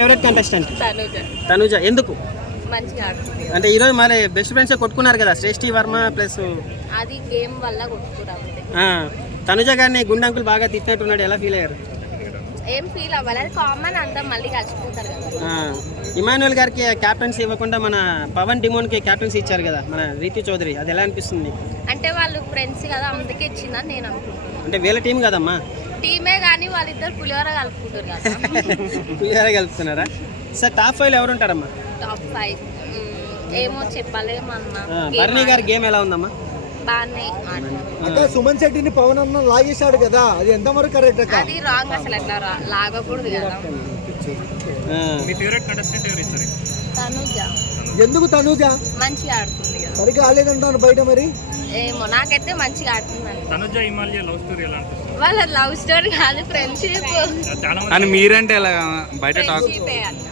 Favourite contestant Tanuja. Tanuja ఎందుకు మంచిగా ఆడుతుంది. అంటే ఈరోజు మరి బెస్ట్ ఫ్రెండ్స్ కొట్టుకున్నారు కదా శ్రేష్ఠి వర్మ ప్లస్ అది గేమ్ వల్ల కొట్టుకురా. తనుజ గారిని గుండంకులు బాగా తిట్టినట్టున్నాడు, ఎలా ఫీల్ అయ్యారు? ఏం ఫీల్ అవ్వాలి, అది కామన్, అంతా మళ్ళీ కలిసిపోతారు కదా. ఇమాన్యుయల్ గారికి క్యాప్టెన్సీ ఇవ్వకుండా మన పవన్ డిమోన్కి క్యాప్టెన్సీ ఇచ్చారు కదా మన రీతి చౌదరి, అది ఎలా అనిపిస్తుంది? అంటే వాళ్ళు ఫ్రెండ్స్ కదా, అందుకే ఇచ్చిందని నేను అనుకుంటున్నాను. అంటే వీళ్ళ టీం కదమ్మా, టీమే కానీ వాళ్ళిద్దరు పులిహోర కలుపుకుంటారు కదా. పులిహోర కలుపుతున్నారా? సార్ టాప్ 5 ఎవరు ఉంటారమ్మా? టాప్ 5 ఏమో చెప్పలేమన్నా. బర్నీ గారి గేమ్ ఎలా ఉందమ్మా? బాగానే అక్క సుమన్ శెట్టిని పవన్ అన్న లాగేశాడు కదా, అది ఎంతవరకు కరెక్ట్ అక్క? అది రాంగ్, అసలు అట్లా లాగకూడదు కదా. మీ ఫేవరెట్ కంటెస్టెంట్ ఎవరు ఇస్తారు? తనుజ. ఎందుకు తనుజ మంచిగా ఆడుతుంది కదా. సరిగ్గా ఆడలేదంటాను బయట మరి. ఏమో నాకైతే మంచిగా ఆడుతుంది. తనుజ హిమాలయ లవ్ స్టోరీ ఎలా అనిపిస్తుంది? వాళ్ళ లవ్ స్టోరీ కాదు, ఫ్రెండ్షిప్. చాలా అని మీరంటే ఎలా బయట టాక్? ఫ్రెండ్షిప్ అన్న.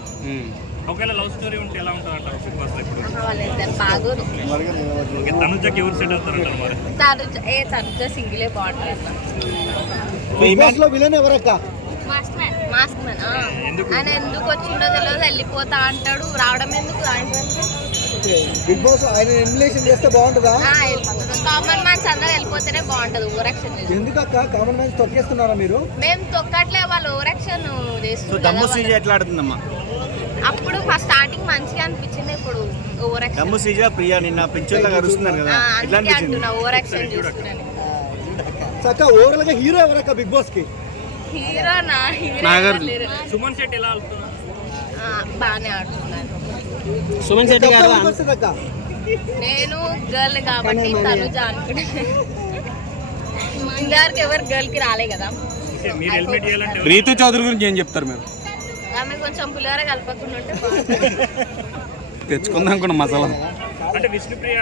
ఒకవేళ లవ్ స్టోరీ ఉంటే ఎలా ఉంటుంది అంటారు బిగ్ బాస్ లో ఇప్పుడు? వాళ్ళిద్దరు బాగోరు. ఓకే, తనుజకి ఎవరు సెట్ అవుతారంటారు మరి? తనుజ సింగిలే బాగుంటుంది. బిగ్ బాస్ లో విలన్ ఎవరక్క? Mask man. ఆయన ఎందుకు వచ్చిండో తెలియదు, వెళ్ళిపోతా అంటాడు, రావడం ఎందుకు ఆయన? బిగ్ బాస్ ఆయన ఎలిమినేషన్ చేస్తే బాగుంటుందా? కామన్ మ్యాన్స్ అందరూ వెళ్ళిపోతేనే బాగుంటది. ఓవర్ యాక్షన్ ఎందుకక్క కామన్ మ్యాన్స్ తొక్కేస్తున్నారా మీరు? మేము తొక్కట్లే, వాళ్ళు ఓవర్ యాక్షన్ చేస్తున్నారు. ఎట్లా ఆడుతుందమ్మా? అప్పుడు ఫస్ట్ స్టార్టింగ్ మంచిగా అనిపించింది, ఇప్పుడు ఓవర్ యాక్షన్. సీజా ప్రియా నిన్న పిక్చర్లో కలుస్తున్నారు కదా, ఎట్లా అందుకే అనిపించింది? అంటున్నా, ఓవర్ యాక్షన్ చేస్తున్నాను. చక్క ఓవరాల్ గా హీరో ఎవరక్క బిగ్ బాస్ కి? హీరోనా? నాగార్జున. సుమన్ శెట్టి ఎలా ఆడుతున్నారు? బాగానే ఆడుతున్నాను. సుమన్ శెట్టి గారు వస్తుందక్క. నేను గర్ల్ కాబట్టి తనుజ అనుకుంటున్నాను. ఇంతవరకు ఎవరు గర్ల్ కి రాలే కదా. ఓకే, మీరు హెల్మెట్ చేయాలంటే రీతు చౌదరి గురించి ఏం చెప్తారు మీరు? ఆమె కొంచెం పులిహోర కలపకుండా ఉంటే బాగుంటుంది. తెచ్చుకుందాం అనుకున్న మసాలా అంటే విష్ణుప్రియ